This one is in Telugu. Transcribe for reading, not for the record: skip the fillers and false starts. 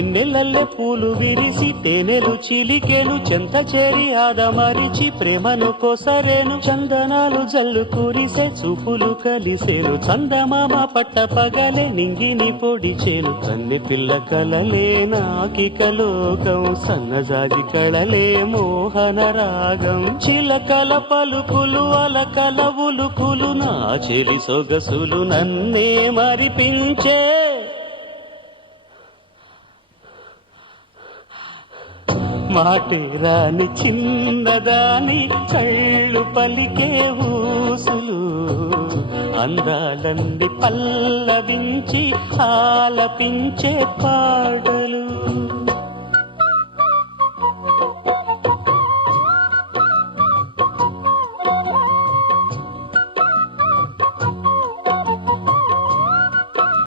వెన్నెలల్లె పూలు విరిసి తేనెలు చిలికెను చెంత చేరి ఆదమరిచి ప్రేమను కోసరేను చందనాలు జల్లు కురిసే చూపులు కలిసేను చందమామ పట్ట పగలే నింగిని పొడిచేను కన్నె పిల్ల కలలే నాకిక లోకం సన్నజాజి కళలే మోహన రాగం చిలకల పలుకులు అలకల ఉలుకులు నా చెలి సొగసులు నన్నే మరిపించే మాట రాని చిన్నదాని కళ్ళు పలికే ఊసులు అందాలన్నీ పల్లవించి ఆలపించే పాటలు